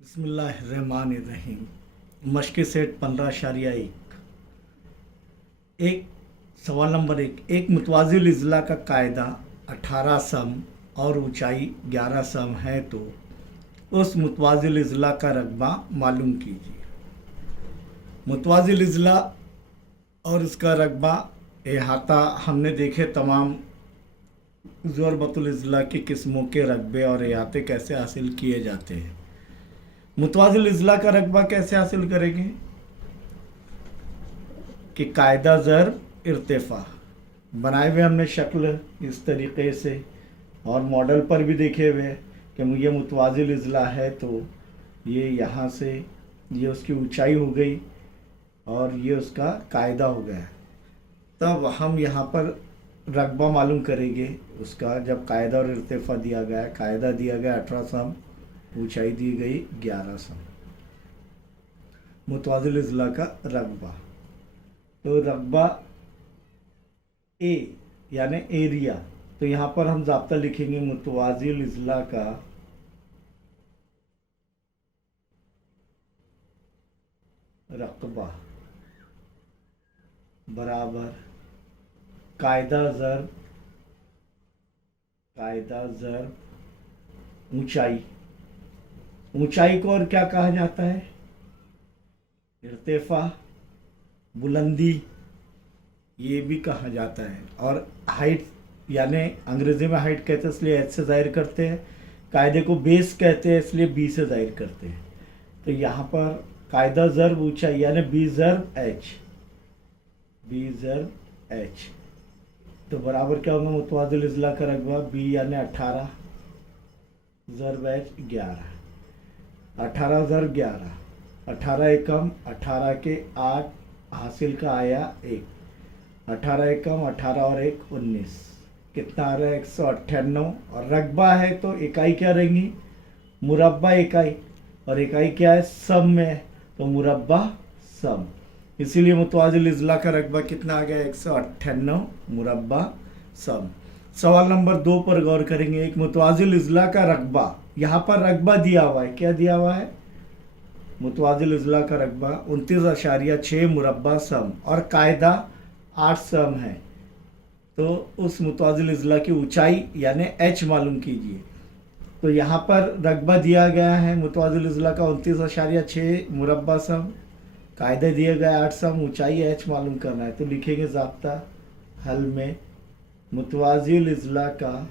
बिस्मिल्लाहिर्रहमानिर्रहीम। मश्क सेट 15.1। एक सवाल नंबर एक मुतवाज़िल इज़्ला का कायदा 18 सम और ऊंचाई 11 सम है तो उस मुतवाज़िल इज़्ला का रकबा मालूम कीजिए। मुतवाज़िल इज़्ला और उसका रकबा अहाता हमने देखे तमाम ज़रबतुल इज़्ला की किस्मों के रकबे और अहाते कैसे हासिल किए जाते हैं। मुतवाज़िल इज़्ला का रकबा कैसे हासिल करेंगे कि कायदा ज़र इर्तिफ़ा बनाए हुए हमने शक्ल इस तरीक़े से और मॉडल पर भी देखे हुए कि ये मुतवाज़िल इज़्ला है तो ये यहाँ से ये उसकी ऊंचाई हो गई और ये उसका कायदा हो गया। तब हम यहाँ पर रकबा मालूम करेंगे उसका, जब कायदा और इर्तिफ़ा दिया गया है। कायदा दिया गया 18 सम, ऊंचाई दी गई 11 सम। मुतवाज़िल इज़्ला का रकबा, तो रकबा ए यानी एरिया, तो यहाँ पर हम ज़ाब्ता लिखेंगे मुतवाज़िल इज़्ला का रकबा बराबर कायदा ज़र ऊंचाई। ऊंचाई को और क्या कहा जाता है? इर्तिफा, बुलंदी, ये भी कहा जाता है। और हाइट यानी अंग्रेज़ी में हाइट कहते हैं इसलिए एच से ज़ाहिर करते हैं, कायदे को बेस कहते हैं इसलिए बी से ज़ाहिर करते हैं। तो यहाँ पर कायदा ज़र्ब ऊंचाई यानी बी ज़र्ब एच, तो बराबर क्या होगा मुतवाज़िल इज़्ला का रकबा बी यानी 18 ज़र्ब एच 11। 18 ज़र्ब 11, 18 एकम 18 के 8 हासिल का आया 1, 18 एकम 18 और 1 19, कितना आ रहा है 198। और रकबा है तो इकाई क्या रहेंगी? मुरब्बा इकाई, और इकाई क्या है? सम में, तो मुरब्बा सम। इसीलिए मुतवाज़िल इज़्ला का रकबा कितना आ गया? 198 मुरब्बा सम। सवाल नंबर 2 पर गौर करेंगे। एक मुतवाज़िल इज़्ला का रकबा, यहाँ पर रकबा दिया हुआ है, क्या दिया हुआ है? मुतवाज़िल इज़्ला का रकबा 29.6 मुरब्बा सम और कायदा 8 सम है। तो उस मुतवाज़िल इज़्ला की ऊंचाई यानी एच मालूम कीजिए। तो यहाँ पर रकबा दिया गया है मुतवाज़िल इज़्ला का 29.6 मुरब्बा सम, कायदा दिया गया 8 सम, ऊंचाई एच मालूम करना है। तो लिखेंगे ज़ाब्ता हल में मुतवाज़िल इज़्ला का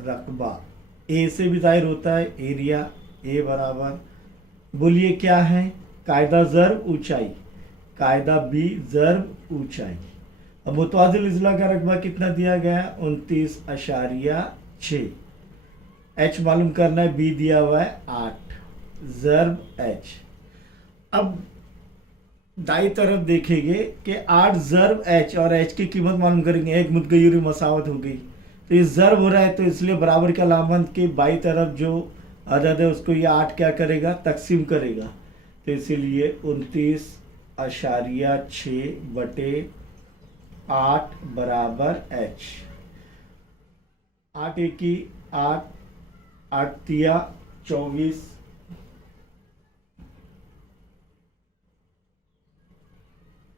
रकबा ए से भी जाहिर होता है, एरिया ए बराबर, बोलिए क्या है? कायदा ज़र्ब ऊंचाई, कायदा बी ज़र्ब ऊंचाई। अब मुतवाज़िल इज़्ला का रकबा कितना दिया गया है? 29.6। एच मालूम करना है, बी दिया हुआ है 8 ज़र्ब एच। अब दाई तरफ देखेंगे कि 8 ज़र्ब एच और एच की कीमत मालूम करेंगे। एक मुतगय्यिर मसावत हो गई, तो ये ज़र्ब हो रहा है तो इसलिए बराबर के अलामत के बाई तरफ जो अदद है उसको ये 8 क्या करेगा? तकसीम करेगा। तो इसीलिए 29.6 बटे 8 बराबर एच। 8 एकी 8, 8 तिया 24,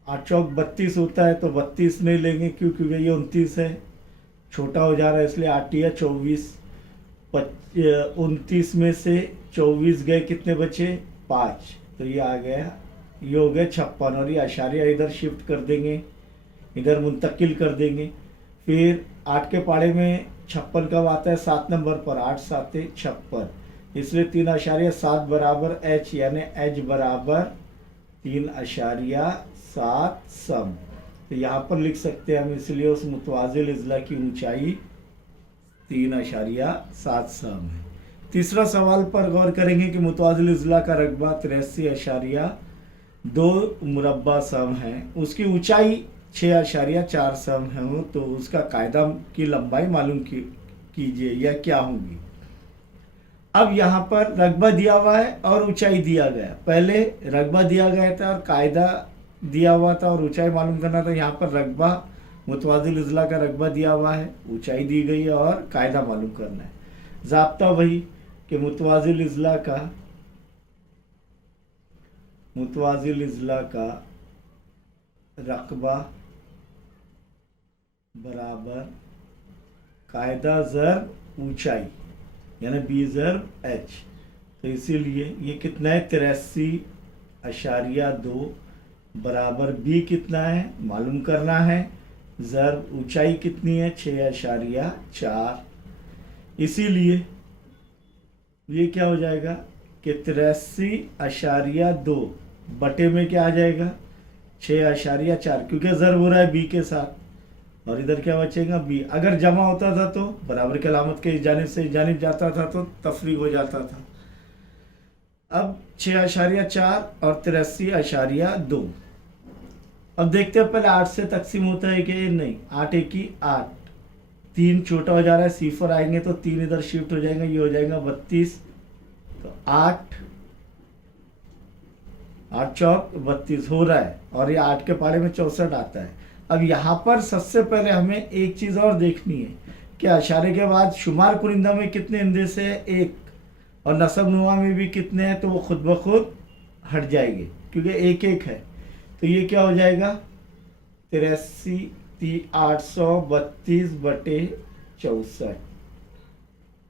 8 चौक 32 होता है, तो 32 नहीं लेंगे क्योंकि ये 29 है, छोटा हो जा रहा है इसलिए 8 या 24। 29 में से 24 गए, कितने बचे? 5, तो ये आ गया, ये हो गया 56। और ये अशारिया इधर शिफ्ट कर देंगे, इधर मुंतकिल कर देंगे। फिर 8 के पाड़े में 56 कब आता है? 7 नंबर पर, 8 7 56, इसलिए 3.7 बराबर एच यानी एच बराबर 3.7 सम। तो यहाँ पर लिख सकते हैं हम, इसलिए उस मुतवाज़िल इज़्ला की ऊंचाई 3.7 सम है। तीसरा सवाल पर गौर करेंगे कि मुतवाज़िल इज़्ला का रकबा 83.2 मुरब्बा सम है, उसकी ऊंचाई 6.4 सम है, तो उसका कायदा की लंबाई मालूम कीजिए, यह क्या होगी? अब यहाँ पर रकबा दिया हुआ है और ऊंचाई दिया गया। पहले रकबा दिया गया था और कायदा दिया हुआ था और ऊंचाई मालूम करना था। यहाँ पर रकबा मुतवाज़िल इज़्ला का रकबा दिया हुआ है, ऊंचाई दी गई है और कायदा मालूम करना है। ज़ाब्ता वही कि मुतवाज़िल इज़ला का रकबा बराबर कायदा ज़रब ऊंचाई, यानी बी ज़रब एच। तो इसीलिए ये कितना है, 83.2 बराबर बी कितना है मालूम करना है, ज़रब ऊंचाई कितनी है 6.4। इसीलिए ये क्या हो जाएगा कि 83.2 बटे में क्या आ जाएगा 6.4, क्योंकि ज़रब हो रहा है बी के साथ, और इधर क्या बचेगा बी। अगर जमा होता था तो बराबर की अलामत के जानिब से जानिब जाता था तो तफरीक हो जाता था। अब 6.4 और 83.2। अब देखते हैं पहले 8 से तकसीम होता है कि नहीं। 8 1 8, 3 छोटा हो जा रहा है, सिफर आएंगे तो 3 इधर शिफ्ट हो जाएंगे, ये हो जाएगा 32। तो 8 चौक 32 हो रहा है, और ये 8 के पारे में 64 आता है। अब यहाँ पर सबसे पहले हमें एक चीज़ और देखनी है कि अशारे के बाद शुमार कुनिंदा में कितने इंदे से है 1, और नसब नुमा में भी कितने हैं, तो वो खुद ब खुद हट जाएंगे क्योंकि 1 1 है। तो ये क्या हो जाएगा 832 बटे 64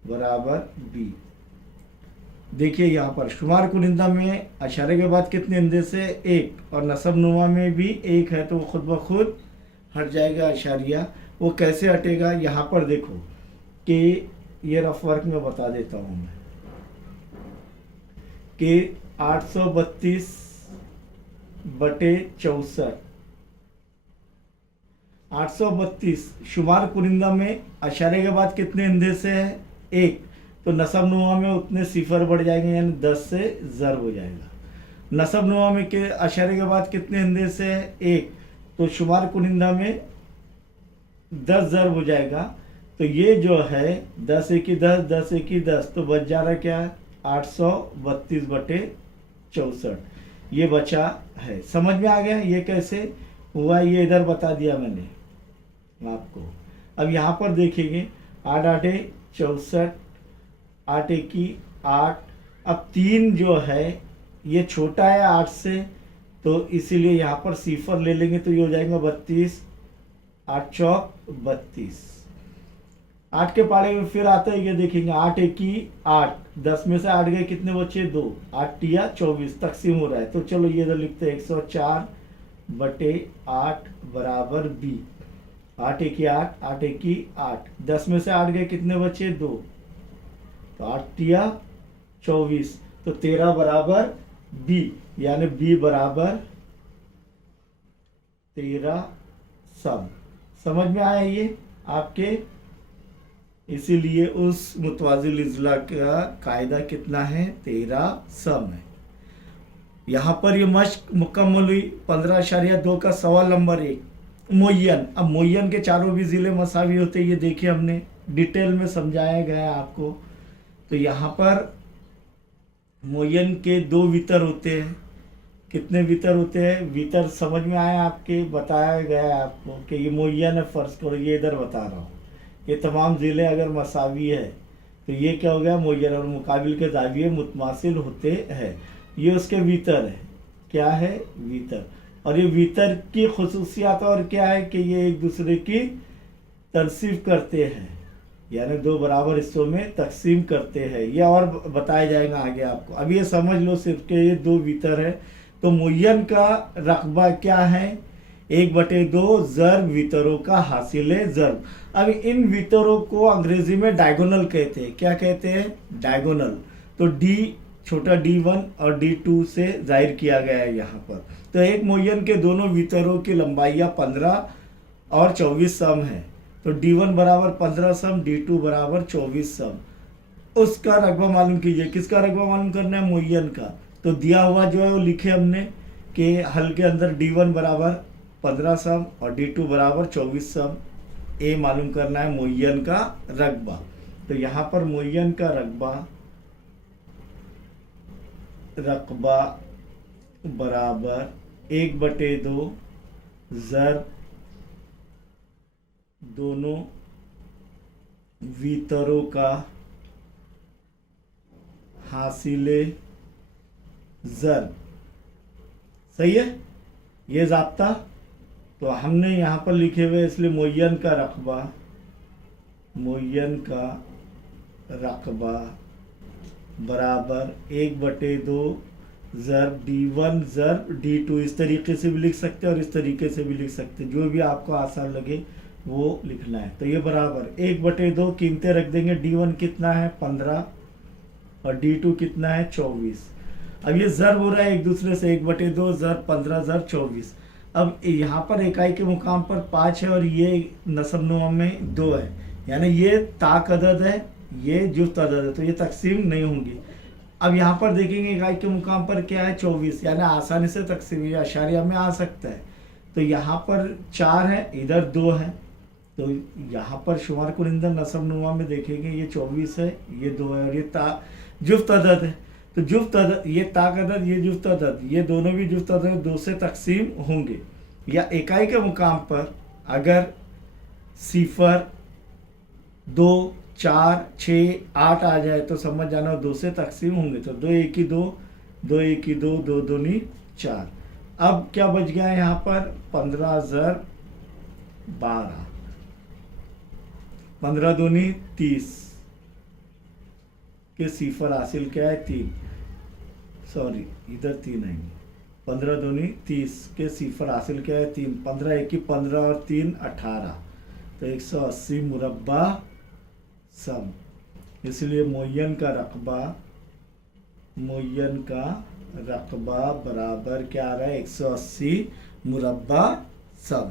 बराबर बी। देखिए यहाँ पर शुमार कुनिंदा में अशारे के बाद कितने इंदे से 1, और नसब नुमा में भी 1 है, तो वो खुद ब खुद हट जाएगा अशारिया। वो कैसे हटेगा, यहाँ पर देखो कि ये रफ वर्क में बता देता हूँ मैं कि 832 बटे 64, 832 शुमार कुनिंदा में अशारे के बाद कितने इंदे से है 1, तो नसब नुमा में उतने सिफर बढ़ जाएंगे, यानी 10 से ज़रब हो जाएगा। नसब नुमा में के अशारे के बाद कितने इंदे से है 1, तो शुमार कुनिंदा में 10 ज़रब हो जाएगा। तो ये जो है 10 1 10, 10 1 10, तो बच जा रहा क्या है 832 बटे 64, ये बचा है। समझ में आ गया ये कैसे हुआ, ये इधर बता दिया मैंने आपको। अब यहाँ पर देखेंगे 8 8 64, 8 1 8। अब 3 जो है ये छोटा है 8 से, तो इसीलिए यहाँ पर सिफर ले लेंगे, तो ये हो जाएगा 32, 8 चौक 32। 8 के पारे में फिर आता है, ये देखेंगे 8 1 8, 10 में से 8 गए कितने बचे 2, 8 टिया 24 तकसीम हो रहा है। तो चलो ये इधर लिखते हैं 104 बटे 8 बराबर बी। 8 1 8, 8 1 8, 10 में से 8 गए कितने बचे 2, तो 8 टिया 24, तो 13 बराबर बी, यानी बी बराबर 13 सम। समझ में आया ये आपके। इसीलिए उस मुतवाज़िल इज़ला का कायदा कितना है 13 सम है। यहाँ पर ये मश्क मुकम्मल हुई। 15.2 का सवाल नंबर 1 मुय्यन। अब मुय्यन के चारों भी ज़िले मसावी होते हैं, ये देखिए हमने डिटेल में समझाया गया है आपको। तो यहाँ पर मुय्यन के 2 वितर होते हैं। कितने वितर होते हैं, वितर समझ में आया आपके, बताया गया है आपको कि ये मुय्यन है। फ़र्ज़ करो ये इधर बता रहा हूँ, ये तमाम ज़िले अगर मसावी है तो ये क्या हो गया मुय्यन, और मुकाबिल के ज़ाविये मुतमासिल होते हैं, ये उसके वितर है। क्या है वितर। और ये वितर की खुसूसियात और क्या है कि ये एक दूसरे की तनसीब करते हैं, यानी 2 बराबर हिस्सों में तकसीम करते हैं। ये और बताया जाएगा आगे आपको। अब ये समझ लो सिर्फ कि ये 2 वितर है। तो मुय्यन का रकबा क्या है 1/2 ज़रब वितरों का हासिल ज़रब। अब इन वितरों को अंग्रेजी में डायगोनल कहते हैं। क्या कहते हैं डायगोनल। तो डी छोटा d1 और d2 से जाहिर किया गया है यहाँ पर। तो एक मुय्यन के दोनों वितरों की लंबाइयाँ 15 और 24 सम है। तो d1 बराबर 15 सम, d2 बराबर 24 सम। उसका रकबा मालूम कीजिए। किसका रकबा मालूम करना है मुय्यन का। तो दिया हुआ जो है वो लिखे हमने कि हल के अंदर d1 बराबर 15 सम और d2 बराबर 24 सम। ए मालूम करना है मुय्यन का रकबा। तो यहाँ पर मुय्यन का रकबा बराबर 1/2 ज़रब दोनों वितरों का हासिले ज़र्ब। सही है ये ज़ाब्ता। तो हमने यहाँ पर लिखे हुए इसलिए मुअय्यन का रकबा, मुअय्यन का रकबा बराबर 1/2 ज़र्ब D1 ज़र्ब D2। इस तरीके से भी लिख सकते हैं और इस तरीके से भी लिख सकते हैं, जो भी आपको आसान लगे वो लिखना है। तो ये बराबर 1/2 कीमतें रख देंगे। D1 कितना है 15 और D2 कितना है 24। अब ये ज़र्ब हो रहा है एक दूसरे से, 1/2 ज़र्ब 15 ज़र्ब 24। अब यहाँ पर इकाई के मुकाम पर 5 है और ये नसब नुमा में 2 है, यानी ये ताक अदद है, ये जुफ्त अदद है, तो ये तकसीम नहीं होंगी। अब यहाँ पर देखेंगे इकाई के मुकाम पर क्या है 24, यानी आसानी से तकसीम या अशारिया में आ सकता है। तो यहाँ पर 4 है, इधर 2 है, तो यहाँ पर शुमार कुनिंदा नसब नुमा में देखेंगे ये 24 है, ये 2 है और ये जुफ्त अदद है। तो जुफ्त अदद, ये ताक अदद, ये जुफ्त अदद, ये दोनों भी जुफ्त अदद 2 से तकसीम होंगे। या इकाई के मुकाम पर अगर 0, 2, 4, 6, 8 आ जाए तो समझ जाना 2 से तकसीम होंगे। तो 2 1 2, 2 1 2, 2 2 4। अब क्या बच गया है यहाँ पर 15 ज़र्ब 12, 15 2 30 के 0 हासिल क्या है 3, सॉरी इधर 3 आएंगे। 15 2 30 के 0 हासिल क्या है 3, 15 1 15 और 3 18, तो 180 मुरब्बा सम। इसलिए मुअय्यन का रकबा, मुअय्यन का रकबा बराबर क्या आ रहा है 180 मुरब्बा सम।